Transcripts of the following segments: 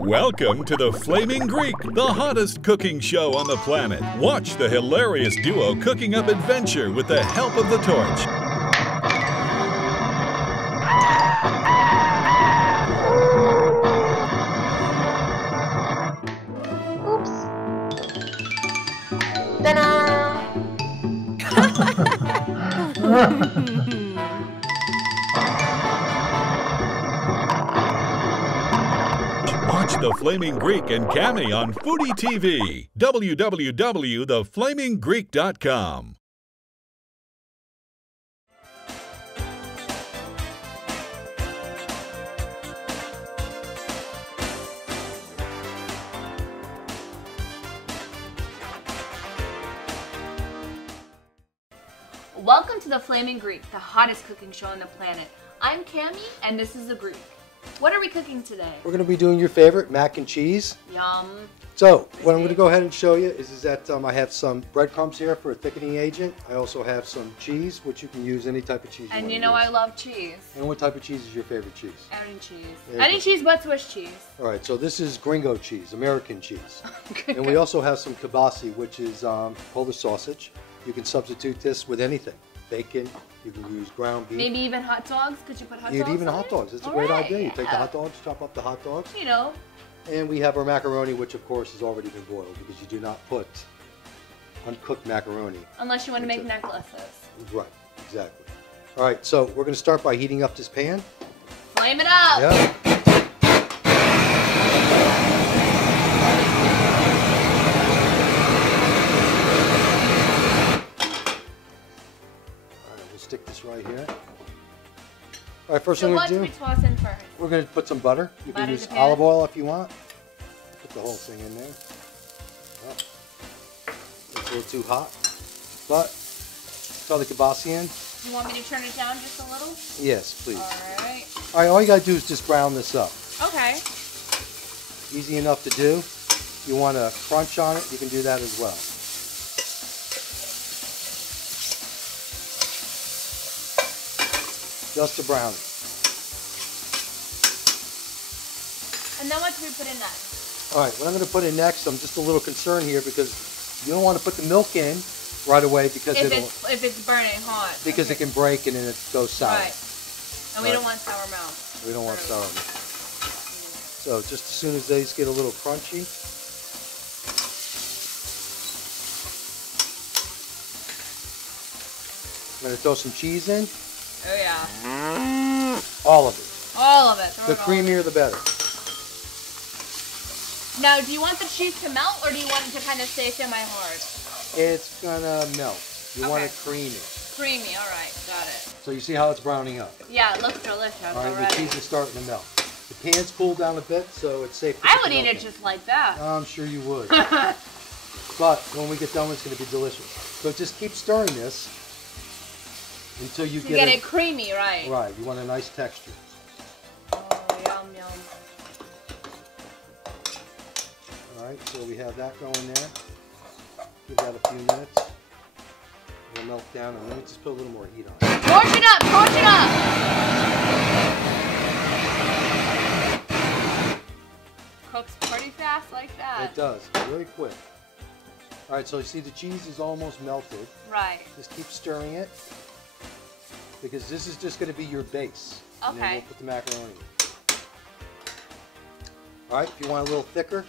Welcome to the Flaming Greek, the hottest cooking show on the planet. Watch the hilarious duo cooking up adventure with the help of the torch. Oops. Ta-da! Watch The Flaming Greek and Cammy on Foodie TV. www.theflaminggreek.com. Welcome to the Flaming Greek, the hottest cooking show on the planet. I'm Cammy, and this is the Greek. What are we cooking today? We're going to be doing your favorite, mac and cheese. Yum. So, what I'm going to go ahead and show you is that I have some breadcrumbs here for a thickening agent. I also have some cheese, which you can use any type of cheese you want And you to know use. I love cheese. And what type of cheese is your favorite cheese? Any cheese. There Any you go. cheese but Swiss cheese. All right, so this is gringo cheese, American cheese. And we also have some kibasi, which is Polish sausage. You can substitute this with anything. Bacon, you can use ground beef. Maybe even hot dogs? Could you put hot dogs Even on hot it? dogs. It's a All great right, idea. You take the yeah. hot dogs, chop up the hot dogs. You know. And we have our macaroni, which of course has already been boiled because you do not put uncooked macaroni. Unless you want to make into- necklaces. Right, exactly. All right, so we're going to start by heating up this pan. Flame it up! Yeah. All right, we'll stick this right here. All right, first So thing what we're do going we to do, toss in first? we're going to put some butter. You Butter can in use the pan? olive oil if you want. Put the whole thing in there. Oh, it's a little too hot. But throw the kibasi in. You want me to turn it down just a little? Yes, please. Alright. All right, all you got to do is just brown this up. Okay. Easy enough to do. If you want to crunch on it, you can do that as well. Just to brown it. And then what do we put in next? All right, what I'm going to put in next, I'm just a little concerned here because you don't want to put the milk in right away because If it's burning hot. it can break and then it goes sour. Right. And we Right. don't want sour mouth. We don't want sour. So just as soon as these get a little crunchy, I'm going to throw some cheese in. Oh yeah. All of it. All of it. Throw The it all in. creamier the better. Now, do you want the cheese to melt, or do you want it to kind of stay semi-hard? It's going to melt. You want it Okay. creamy. Creamy, all right, got it. So you see how it's browning up. Yeah, it looks delicious All right, the already. cheese is starting to melt. The pan's cooled down a bit, so it's safe to I put would the eat milk it in. just like that. I'm sure you would. But when we get done, it's going to be delicious. So just keep stirring this until you To get, get it creamy, right? right. You want a nice texture. Oh, yum, yum. All right, so we have that going there. Give that a few minutes. It'll melt down, and let me just put a little more heat on it. Torch it up, torch it up! Cooks pretty fast like that. It does, really quick. All right, so you see the cheese is almost melted. Right. Just keep stirring it because this is just going to be your base. And then Okay. we'll put the macaroni in. All right, if you want a little thicker,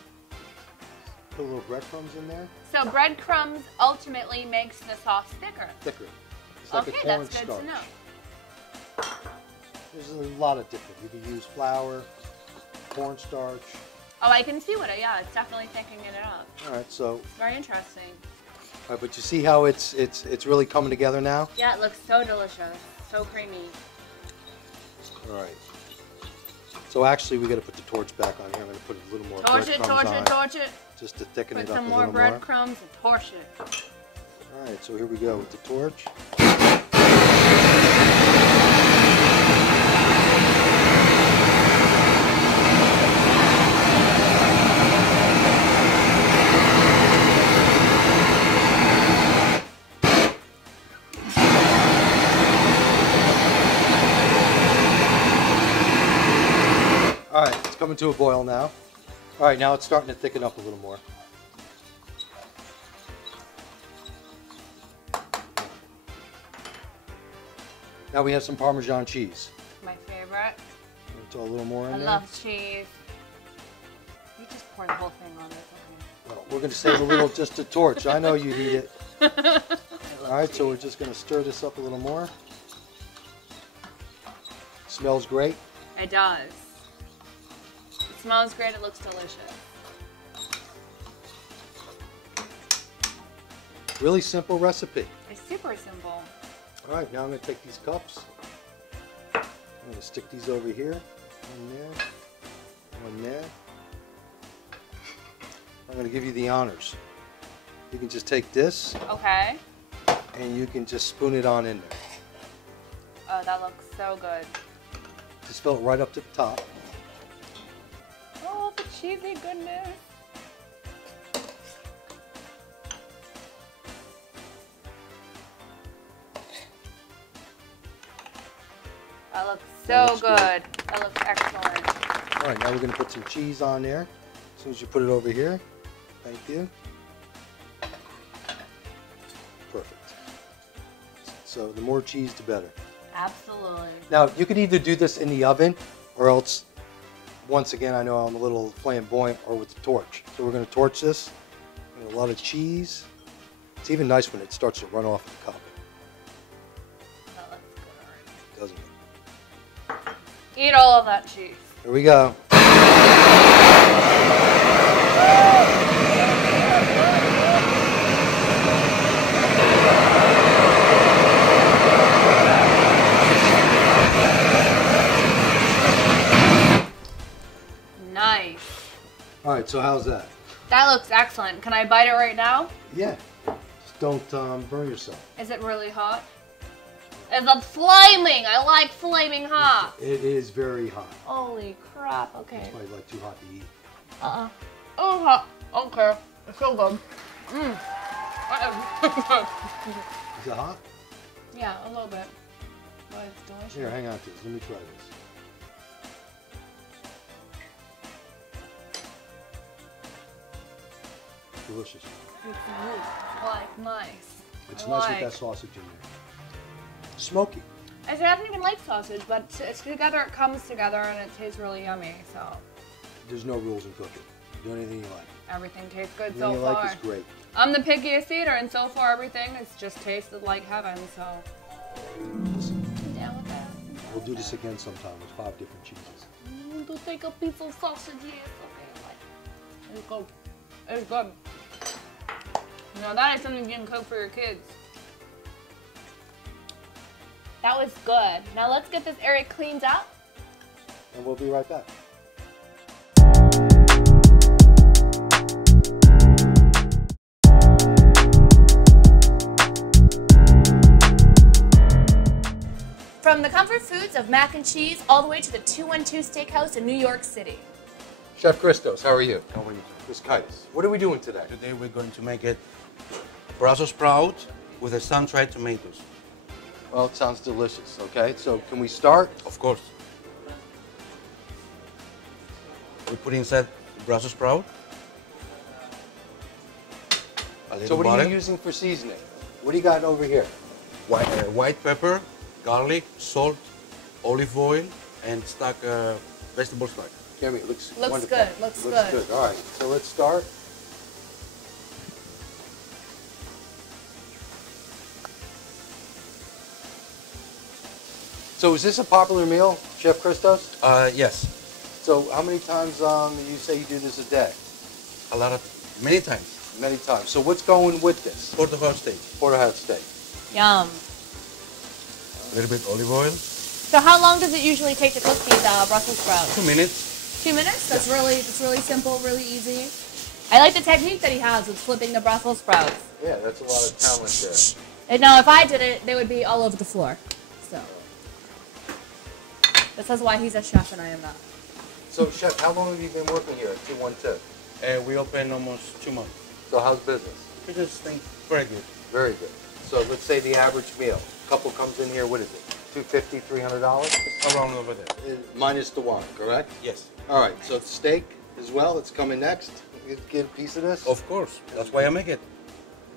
put a little breadcrumbs in there. So breadcrumbs ultimately makes the sauce thicker. Thicker. It's like Okay, a that's good cornstarch. to know. There's a lot of different. You can use flour, cornstarch. Oh, I can see yeah, it's definitely thickening it up. All right, so Very interesting. all right, but you see how it's really coming together now. Yeah, it looks so delicious, so creamy. All right. So actually, we got to put the torch back on here. I'm going to put a little more Torch it, breadcrumbs torch on it, torch it. just to thicken Put it up some a more little more. breadcrumbs and torch it. All right, so here we go with the torch. All right, it's coming to a boil now. All right, now it's starting to thicken up a little more. Now we have some Parmesan cheese. My favorite. Throw a little more in I there. love cheese. You just pour the whole thing on this, okay? Well, we're going to save a little just to torch. I know you need it. All right, so we're just going to stir this up a little more. Smells great. It does. It smells great. It looks delicious. Really simple recipe. It's super simple. All right, now I'm going to take these cups. I'm going to stick these over here. One there. One there. I'm going to give you the honors. You can just take this. Okay. And you can just spoon it on in there. Oh, that looks so good. Just fill it right up to the top. Oh, the cheesy goodness. That looks so good. That looks excellent. All right, now we're going to put some cheese on there. As soon as you put it over here. Thank you. Perfect. So the more cheese, the better. Absolutely. Now, you could either do this in the oven, or else, once again, I know I'm a little flamboyant, or with the torch. So we're going to torch this. And a lot of cheese. It's even nice when it starts to run off the cup. That looks good already. Doesn't it? Eat all of that cheese. Here we go. Nice. All right, so how's that? That looks excellent. Can I bite it right now? Yeah. Just don't burn yourself. Is it really hot? Is it flaming? I like flaming hot. It is very hot. Holy crap. Okay. It's probably like too hot to eat. Oh, hot. Okay. It's so good. Mmm. Is it hot? Yeah, a little bit. But it's delicious. Here, hang on to this. Let me try this. Delicious. It's really, like, nice. It's I nice like. with that sausage in there. Smoky. I said I don't even like sausage, but it's together, it comes together, and it tastes really yummy, so. There's no rules in cooking. Do anything you like. Everything tastes good Anything so you far. like is great. I'm the pickiest eater, and so far everything has just tasted like heaven, so. Listen, I'm down with that. we'll do this again sometime with 5 different cheeses. To take a piece of sausage, yes, okay, like. It's good. It's good. Now that is something you can cook for your kids. That was good. Now let's get this area cleaned up. And we'll be right back. From the comfort foods of mac and cheese all the way to the 212 Steakhouse in New York City. Chef Christos, how are you? How are you? Miss Kites. What are we doing today? Today we're going to make it Brussels sprout with the sun-dried tomatoes. Well, it sounds delicious, okay? So can we start? Of course. We put inside Brussels sprout. A little So what butter, are you using for seasoning? What do you got over here? white pepper, garlic, salt, olive oil, and vegetable stock. Cammy, it looks Looks wonderful. good, looks good. All right, so let's start. So is this a popular meal, Chef Christos? Yes, So how many times you say you do this a day? many times. Many times. So what's going with this? Porterhouse steak. Porterhouse steak. Yum. A little bit olive oil. So how long does it usually take to cook these Brussels sprouts? 2 minutes. 2 minutes? That's really simple, really easy. I like the technique that he has with flipping the Brussels sprouts. Yeah, that's a lot of talent there. And now if I did it, they would be all over the floor. So this is why he's a chef and I am not. So Chef, how long have you been working here at 212? We open almost 2 months. So how's business? Business thing very good. Very good. So let's say the average meal. Couple comes in here, what is it? $250, $300? Around over there. Minus the wine, correct? Yes. All right, so steak, as well. It's coming next. Get a piece of this. Of course. That's why I make it.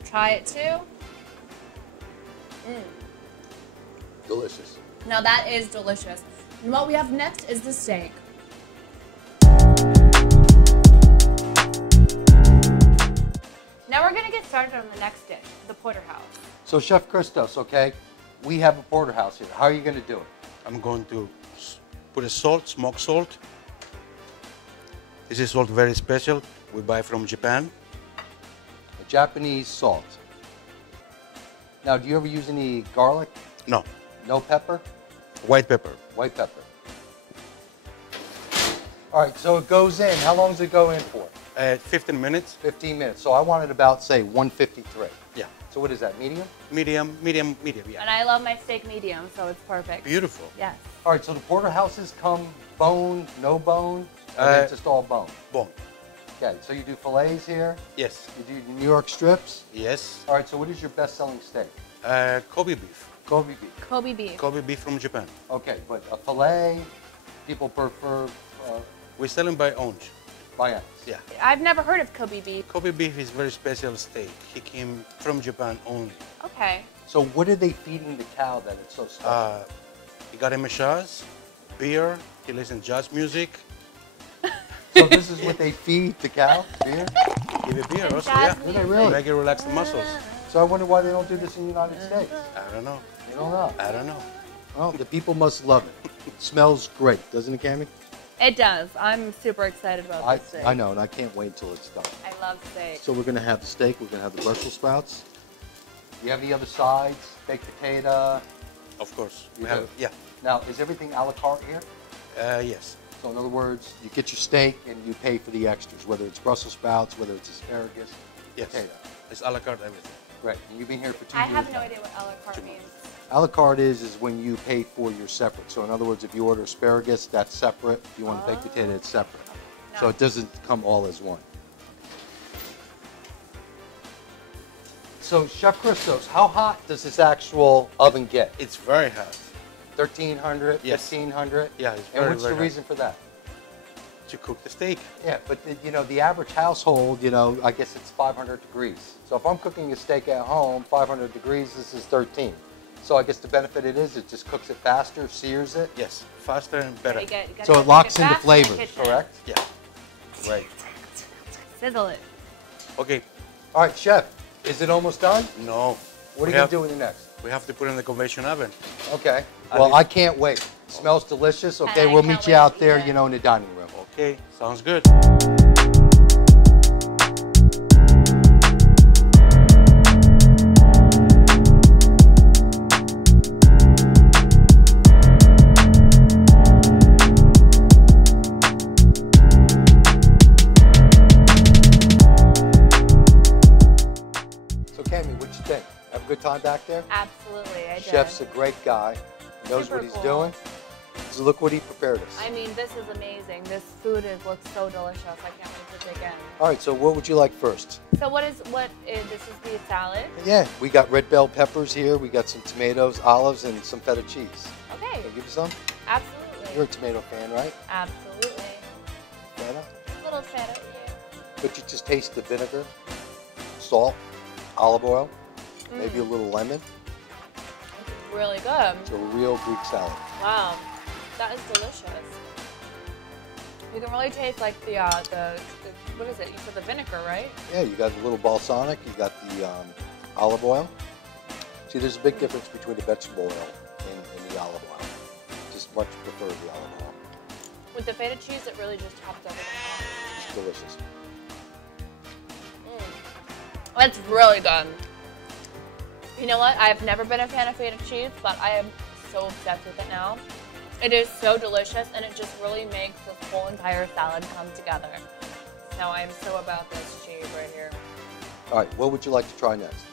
Try it too. Delicious. Now that is delicious. And what we have next is the steak. Now we're gonna get started on the next dish, the porterhouse. So Chef Christos, okay, we have a porterhouse here. How are you going to do it? I'm going to put a salt, smoked salt. This is salt very special. We buy from Japan. A Japanese salt. Now, do you ever use any garlic? No, No pepper? white pepper. White pepper. All right, so it goes in. How long does it go in for? 15 minutes. 15 minutes. So I want it about, say, 153. Yeah. So what is that, medium? Medium, medium, medium. Yeah. And I love my steak medium, so it's perfect. Beautiful. Yes. All right, so the porterhouses come bone, no bone, and then just all bone. Bone. Okay, so you do fillets here. Yes. You do New York strips. Yes. All right, so what is your best-selling steak? Kobe beef. Kobe beef. Kobe beef. Kobe beef from Japan. Okay, but a fillet, people prefer We sell them by ounce. viands. Yeah. I've never heard of Kobe beef. Kobe beef is very special steak. He came from Japan only. Okay. So what are they feeding the cow that it's so special? He got a massage, beer. He listens jazz music. So this is what they feed the cow, beer? Give it beer And also, jazz yeah. Do they really? Make it relax the muscles. So I wonder why they don't do this in the United States. I don't know. You don't know. I don't know. Well, the people must love it. It smells great, doesn't it, Cammy? It does. I'm super excited about this steak. I know, and I can't wait until it's done. I love steak. So we're going to have the steak. We're going to have the Brussels sprouts. You have the other sides, baked potato. Of course. You We have, do? yeah. Now, is everything a la carte here? Yes. So in other words, you get your steak and you pay for the extras, whether it's Brussels sprouts, whether it's asparagus, Yes. potato. It's a la carte everything. Great. And you've been here for 2 I years. have no now. idea what a la carte means. A la carte is when you pay for your separate. So in other words, if you order asparagus, that's separate. If you want a baked potato, it's separate. So it doesn't come all as one. So Chef Christos, how hot does this actual oven get? It's very hot. 1,300, Yes. 1,500? Yeah, it's And very, what's the very hot. reason for that? To cook the steak. Yeah, but the average household, I guess it's 500 degrees. So if I'm cooking a steak at home, 500 degrees, this is 13. So I guess the benefit it just cooks it faster, sears it. Yes. Faster and better. You gotta So it cook locks in the fast flavors, kitchen. correct? Yeah. Right. Sizzle it. Okay. All right, Chef, is it almost done? No. What are We you going have- to do with it next? We have to put it in the convection oven. Okay. At Well, least- I can't wait. It smells delicious. Okay, And I we'll can't meet you wait out to there, eat it. in the dining room. Okay. Sounds good. So, Cammy, what you think? Have a good time back there? Absolutely, I did. Chef's a great guy. He knows Super what he's cool. doing. So look what he prepared us. I mean, this is amazing. This food looks so delicious. I can't wait to dig in. All right, so what would you like first? So this is the salad? Yeah, we got red bell peppers here. We got some tomatoes, olives, and some feta cheese. Okay, Can I give you some? absolutely. You're a tomato fan, right? Absolutely. Feta? Little feta, yeah. But you just taste the vinegar, salt, olive oil, maybe a little lemon. It's really good. It's a real Greek salad. Wow, that is delicious. You can really taste like the what is it? You said the vinegar, right? Yeah, you got a little balsamic. You got the olive oil. See, there's a big difference between the vegetable oil and the olive oil. Just much prefer the olive oil. With the feta cheese, it really just tops everything. It's delicious. That's really good. You know what? I've never been a fan of feta cheese, but I am so obsessed with it now. It is so delicious, and it just really makes this whole entire salad come together. So I'm so about this cheese right here. All right, what would you like to try next?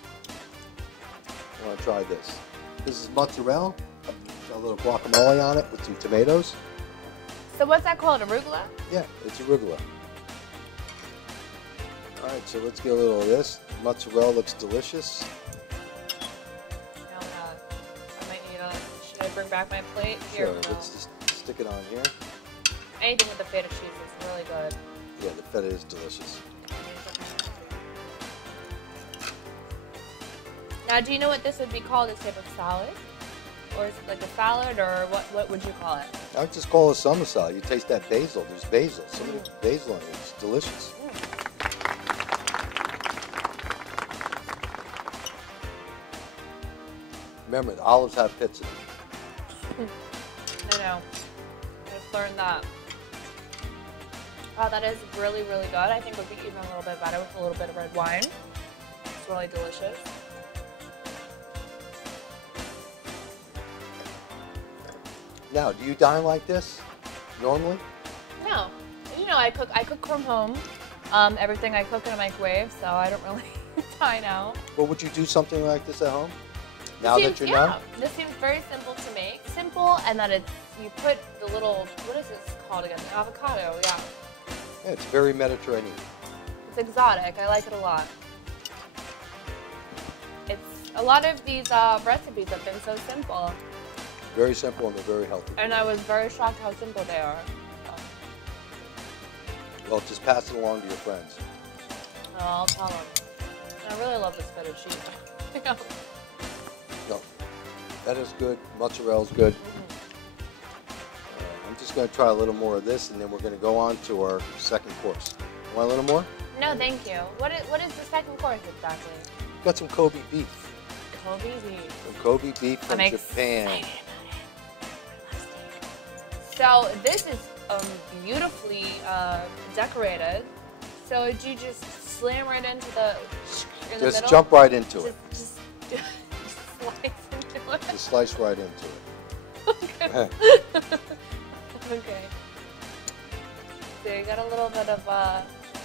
I want to try this. This is mozzarella. Got a little guacamole on it with some tomatoes. So what's that called? Arugula? Yeah, it's arugula. All right, so let's get a little of this. Mozzarella looks delicious. Oh my god. I might need should I bring back my plate? Here, Sure, no. let's just stick it on here. Anything with the feta cheese is really good. Yeah, the feta is delicious. Now, do you know what this would be called? This type of salad? Or is it like a salad, or what would you call it? I would just call it a summer salad. You taste that basil. There's basil. So many basil in it. It's delicious. Remember, the olives have pits in them. I know. I just learned that. Wow, that is really, really good. I think it would be even a little bit better with a little bit of red wine. It's really delicious. Now, do you dine like this normally? No. You know, I cook from home. Everything I cook in a microwave, so I don't really dine out. Well, would you do something like this at home? Now that you're not? This seems very simple to make. Simple, and that it's, you put the little, what is this called again? The avocado, yeah. Yeah, it's very Mediterranean. It's exotic. I like it a lot. A lot of these recipes have been so simple. Very simple, and they're very healthy. And I was very shocked how simple they are. So. Well, just pass it along to your friends. Oh, I'll tell them. I really love this feta cheese. No, that is good. Mozzarella's good. I'm just going to try a little more of this, and then we're going to go on to our second course. Want a little more? No, thank you. What is the second course exactly? Got some Kobe beef. Kobe beef. Some Kobe beef from Japan. So this is beautifully decorated. So did you just slam right into the middle? Just jump right into it. Just slice into it. Just slice right into it. Okay. Okay. So you got a little bit of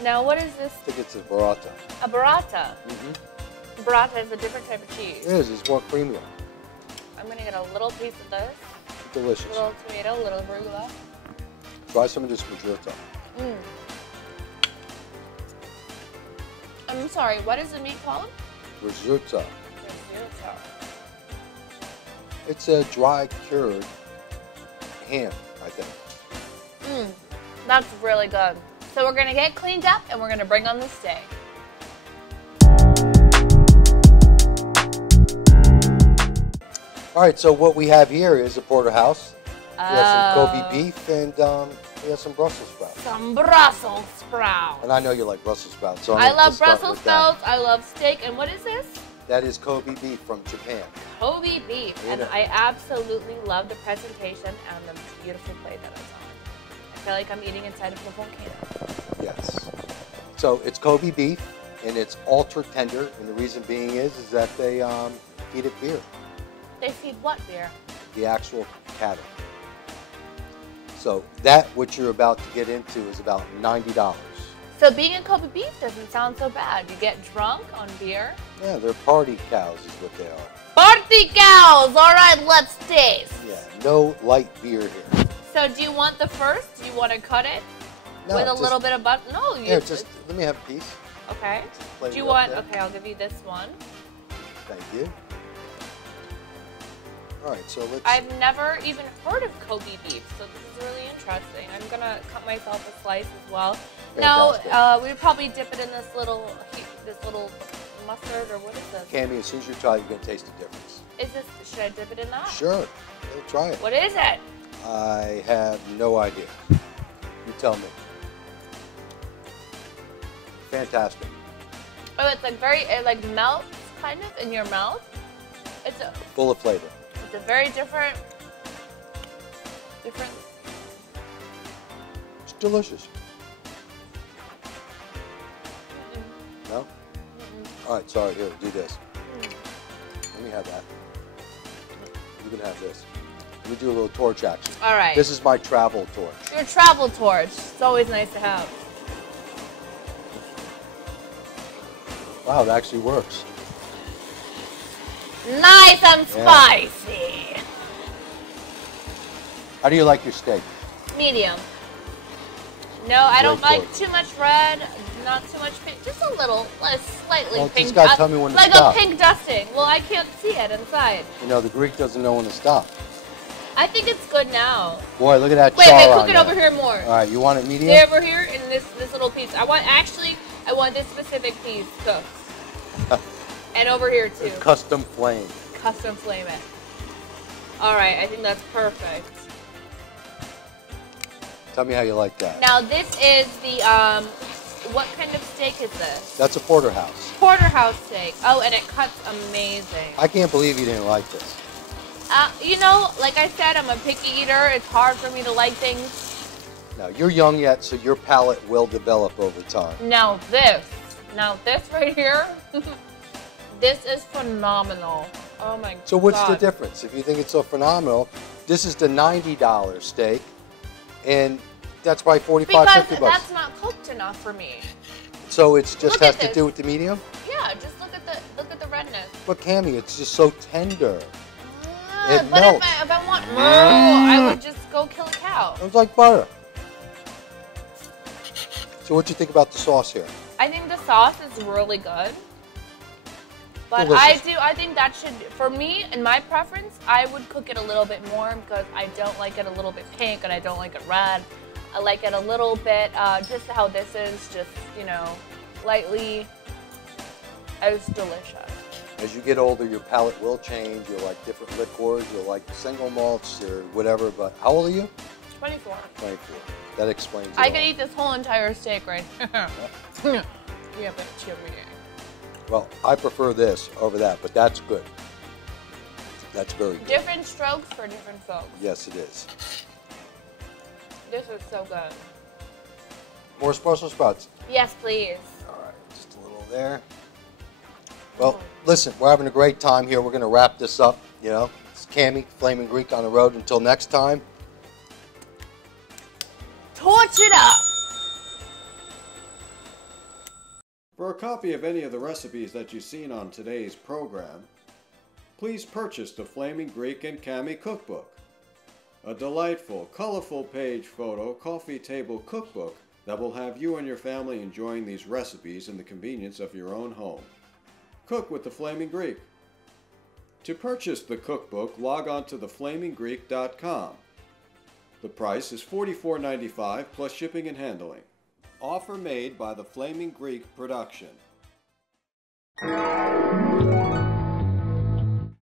now what is this? I think it's a burrata. A burrata. Mm-hmm. Burrata is a different type of cheese. It is. It's more creamier. I'm gonna get a little piece of this. Delicious. A little tomato, a little arugula. Try some of this prosciutto. I'm sorry, what is the meat called? Prosciutto. Prosciutto. It's a dry cured ham, I think. That's really good. So we're gonna get cleaned up and we're gonna bring on the steak. All right, so what we have here is a porterhouse. We have some Kobe beef, and we have some Brussels sprouts. Some Brussels sprouts. And I know you like Brussels sprouts, so I love Brussels sprouts. I love steak. And what is this? That is Kobe beef from Japan. Kobe beef. And I absolutely love the presentation and the beautiful plate that it's on. I feel like I'm eating inside of a volcano. Yes. So it's Kobe beef, and it's ultra tender, and the reason being is that they feed it beer. They feed what beer? The actual cattle. So that, what you're about to get into, is about $90. So being a Kobe beef doesn't sound so bad. You get drunk on beer. Yeah, they're party cows is what they are. Party cows! All right, let's taste. Yeah, no light beer here. So do you want the first? Do you want to cut it No, with a just, little bit of butter? No, you Here, just let me have a piece. Okay. Plate Do you it up want? there. Okay, I'll give you this one. Thank you. All right, so let's. I've never even heard of Kobe beef, so this is really interesting. I'm gonna cut myself a slice as well. Fantastic. Now, we'd probably dip it in this little mustard, or what is this? Cammy, as soon as you try it, you're going to taste the difference. Is this? Should I dip it in that? Sure. Yeah, try it. What is it? I have no idea. You tell me. Fantastic. Oh, it's like it like melts kind of in your mouth. It's Full of flavor. It's a very different. It's delicious. No? All right, sorry. Here, do this. Let me have that. You can have this. Let me do a little torch action. All right. This is my travel torch. Your travel torch. It's always nice to have. Wow, it actually works. Nice and spicy. How do you like your steak? Medium. No, I don't Great like too much red, not too much pink, just a little, slightly Well, pink. just gotta tell me when to like stop. a pink dusting. Well, I can't see it inside. You know, the Greek doesn't know when to stop. I think it's good now. Boy, look at that Wait, char on cook it there. over here more. All right, you want it medium? Stay over here in this little piece. I want this specific piece cooked. And over here too. Custom flame. Custom flame it. All right, I think that's perfect. Tell me how you like that. Now this is the what kind of steak is this? That's a porterhouse. Porterhouse steak. Oh, and it cuts amazing. I can't believe you didn't like this. You know, like I said, I'm a picky eater. It's hard for me to like things. Now, you're young yet, so your palate will develop over time. Now this right here, this is phenomenal. Oh my god. So what's the difference? If you think it's so phenomenal, this is the $90 steak, and that's probably 45, because 50 bucks. that's not cooked enough for me. So it's just Look has at to this. do with the medium? Yeah, just look at the redness. But Cammie, it's just so tender. It But melts. if I want more, I would just go kill a cow. It's like butter. So what do you think about the sauce here? I think the sauce is really good. But Delicious. I think that should, for me, in my preference, I would cook it a little bit more because I don't like it a little bit pink and I don't like it red. I like it a little bit, just how this is, just, you know, lightly. It's delicious. As you get older, your palate will change. You'll like different liqueurs. You'll like single malts or whatever. But how old are you? 24. 24. That explains it I all. could eat this whole entire steak right here. Yeah, but chili. Well, I prefer this over that, but that's good. That's very good. Different strokes for different folks. Yes, it is. This is so good. More Brussels sprouts. Yes, please. All right, just a little there. Well, listen, we're having a great time here. We're going to wrap this up. You know, it's Cammie, Flaming Greek on the road. Until next time. Torch it up! For a copy of any of the recipes that you've seen on today's program, please purchase the Flaming Greek and Cammie Cookbook, a delightful, colorful page photo coffee table cookbook that will have you and your family enjoying these recipes in the convenience of your own home. Cook with the Flaming Greek. To purchase the cookbook, log on to theflaminggreek.com. The price is $44.95 plus shipping and handling. Offer made by the Flaming Greek production.